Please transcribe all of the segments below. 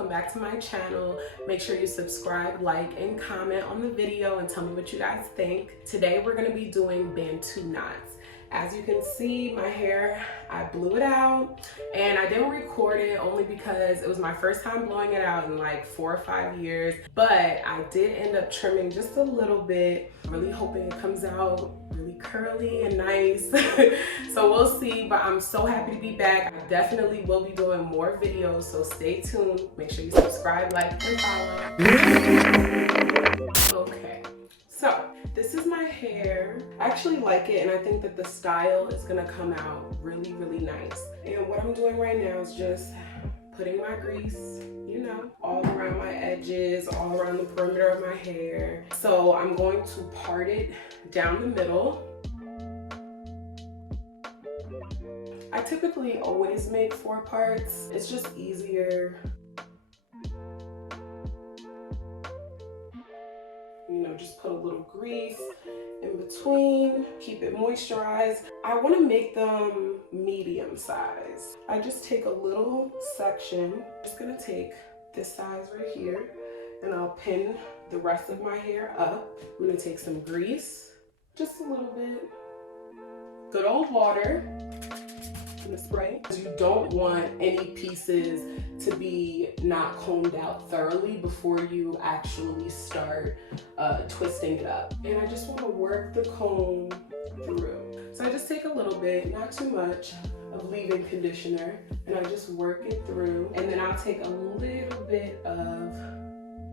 welcome back to my channel. Make sure you subscribe, like, and comment on the video and tell me what you guys think. Today we're gonna be doing Bantu knots. As you can see, my hair, I blew it out, and I didn't record it only because it was my first time blowing it out in like 4 or 5 years, but I did end up trimming just a little bit, really hoping it comes out really curly and nice. So we'll see, but I'm so happy to be back. I definitely will be doing more videos, so stay tuned. Make sure you subscribe, like, and follow. Okay, so this is my hair. I actually like it, and I think that the style is gonna come out really, really nice. And what I'm doing right now is just putting my grease, you know, all around my edges, all around the perimeter of my hair. So I'm going to part it down the middle. I typically always make 4 parts. It's just easier. You know, just put a little grease in between, keep it moisturized. I want to make them medium size. I just take a little section. I'm just gonna take this size right here, and I'll pin the rest of my hair up. I'm gonna take some grease, just a little bit. Good old water. I'm gonna spray. You don't want any pieces to be not combed out thoroughly before you actually start twisting it up. And I just want to work the comb through. So I just take a little bit, not too much, of leave-in conditioner, and I just work it through. And then I'll take a little bit of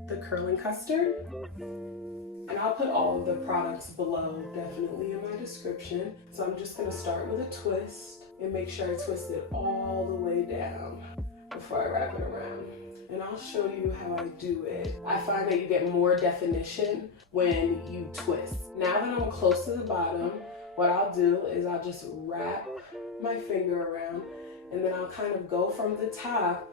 the curling custard. And I'll put all of the products below, definitely in my description. So I'm just gonna start with a twist and make sure I twist it all the way down before I wrap it around. And I'll show you how I do it. I find that you get more definition when you twist. Now that I'm close to the bottom, what I'll do is I'll just wrap my finger around, and then I'll kind of go from the top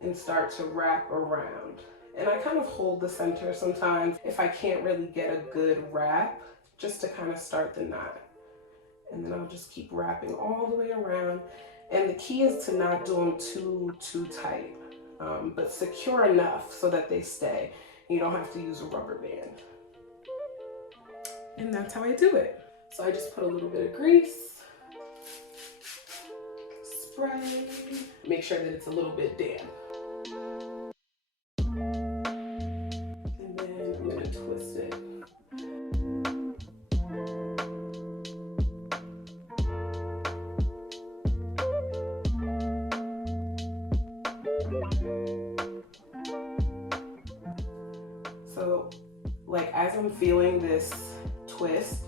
and start to wrap around. And I kind of hold the center sometimes if I can't really get a good wrap, just to kind of start the knot. And then I'll just keep wrapping all the way around. And the key is to not do them too tight, but secure enough so that they stay. You don't have to use a rubber band. And that's how I do it. So I just put a little bit of grease, spray, make sure that it's a little bit damp. And then I'm gonna twist it. So, like, as I'm feeling this twist,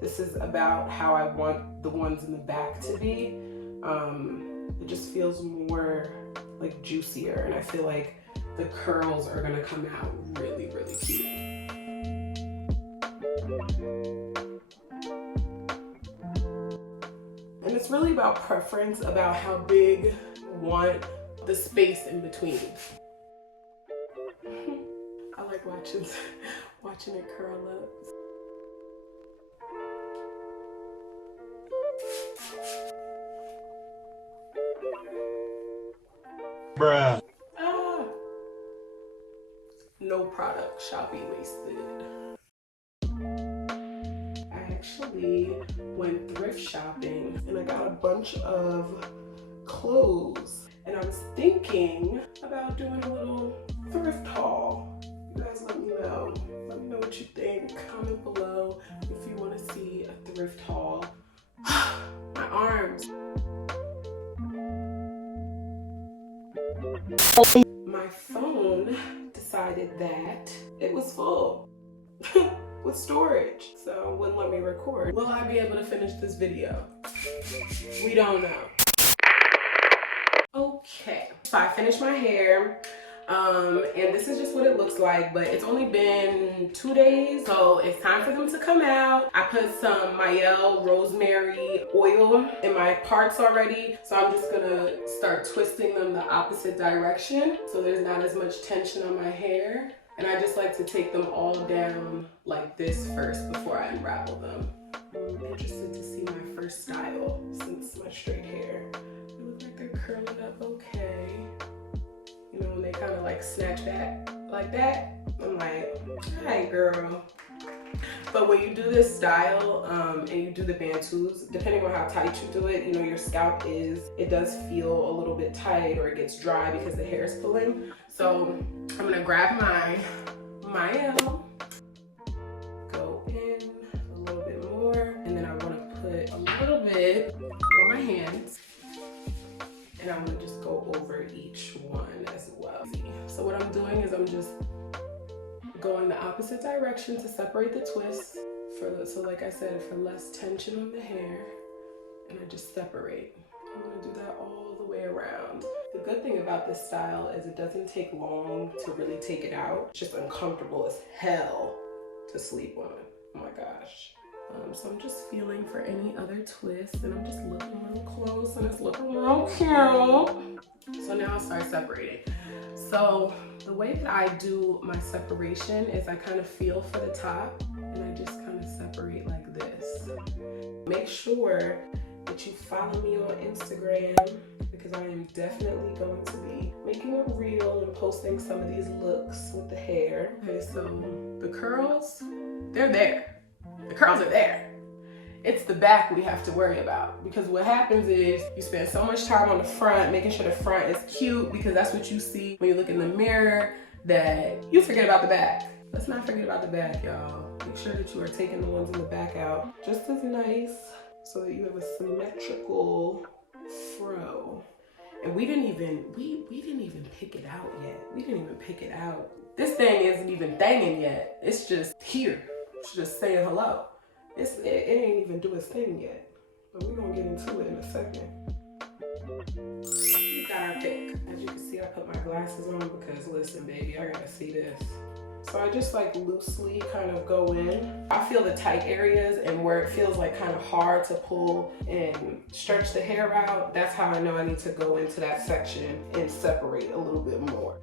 this is about how I want the ones in the back to be. It just feels more like juicier, and I feel like the curls are gonna come out really, really cute. And it's really about preference, about how big you want the space in between. I like watching it curl up. Bruh. Ah. No product shall be wasted. I actually went thrift shopping, and I got a bunch of clothes, and I was thinking about doing a little thrift haul. You guys let me know. Let me know what you think. Comment below if you want to see a thrift haul. My arms. My phone decided that it was full with storage, so it wouldn't let me record. Will I be able to finish this video? We don't know. Okay, so I finished my hair. And this is just what it looks like, but it's only been 2 days, so it's time for them to come out. I put some Mielle Rosemary oil in my parts already, so I'm just gonna start twisting them the opposite direction so there's not as much tension on my hair. And I just like to take them all down like this first before I unravel them. I'm interested to see my first style since my straight hair. They look like they're curling up okay. You know, kind of like snatch back like that. I'm like, all right, girl. But when you do this style and you do the Bantus, depending on how tight you do it, you know, your scalp it does feel a little bit tight, or it gets dry because the hair is pulling. So I'm gonna grab my Mielle, go in a little bit more, and then I wanna put a little bit on my hands, and I'm gonna just go over each one as well. So what I'm doing is I'm just going the opposite direction to separate the twists, so like I said, for less tension on the hair, and I just separate. I'm gonna do that all the way around. The good thing about this style is it doesn't take long to really take it out. It's just uncomfortable as hell to sleep on. Oh my gosh. So I'm just feeling for any other twists, and I'm just looking real close, and it's looking real cute. So now I'll start separating. So the way that I do my separation is I kind of feel for the top, and I just kind of separate like this. Make sure that you follow me on Instagram, because I am definitely going to be making a reel and posting some of these looks with the hair. Okay, so the curls, they're there. The curls are there. It's the back we have to worry about, because what happens is you spend so much time on the front making sure the front is cute, because that's what you see when you look in the mirror, that you forget about the back. Let's not forget about the back, y'all. Make sure that you are taking the ones in the back out just as nice, so that you have a symmetrical fro. And we didn't even pick it out yet. We didn't even pick it out. This thing isn't even thanging yet. It's just here. It's just saying hello. It ain't even do its thing yet. But we're gonna get into it in a second. We got our pick. As you can see, I put my glasses on because, listen, baby, I gotta see this. So I just like loosely kind of go in. I feel the tight areas, and where it feels like kind of hard to pull and stretch the hair out, that's how I know I need to go into that section and separate a little bit more.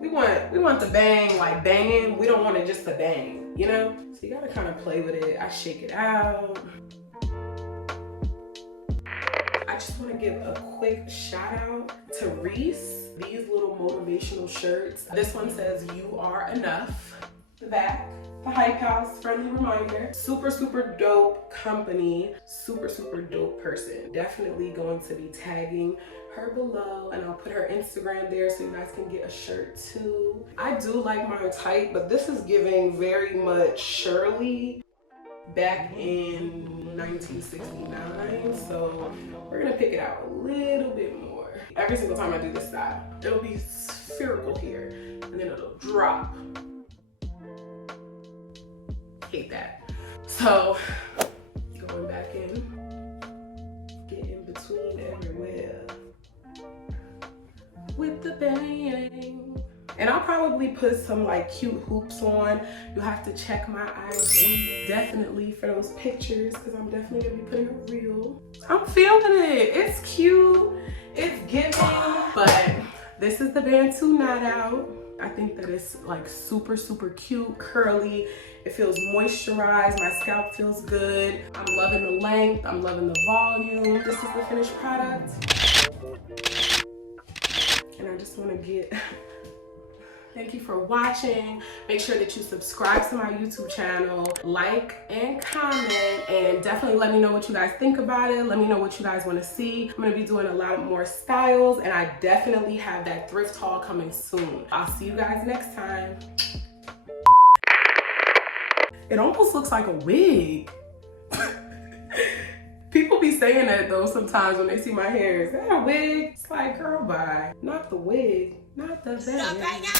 We want the bang like banging. We don't want it just to bang, you know? So you gotta kind of play with it. I shake it out. I just want to give a quick shout out to Reese. These little motivational shirts. This one says, "You are enough." The back, the Hype House, friendly reminder. Super, super dope company. Super, super dope person. Definitely going to be tagging her below, and I'll put her Instagram there so you guys can get a shirt too. I do like mine tight, but this is giving very much Shirley back in 1969, so we're gonna pick it out a little bit more. Every single time I do this style, it'll be spherical here, and then it'll drop. Hate that. So, going back in, get in between everywhere with the bang. And I'll probably put some like cute hoops on. You'll have to check my IG definitely for those pictures, because I'm definitely gonna be putting a reel. I'm feeling it. It's cute. It's giving. But this is the Bantu Night Out. I think that it's like super, super cute, curly. It feels moisturized. My scalp feels good. I'm loving the length. I'm loving the volume. This is the finished product. And I just want to get... Thank you for watching. Make sure that you subscribe to my YouTube channel, like and comment, and definitely let me know what you guys think about it. Let me know what you guys want to see. I'm gonna be doing a lot more styles, and I definitely have that thrift haul coming soon. I'll see you guys next time. It almost looks like a wig. People be saying that though sometimes when they see my hair. Is that a wig? It's like, girl, bye. Not the wig, not the bag. Stop right now.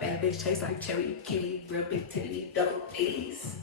Bad bitch tastes like cherry, kiwi, real big titty, double P's.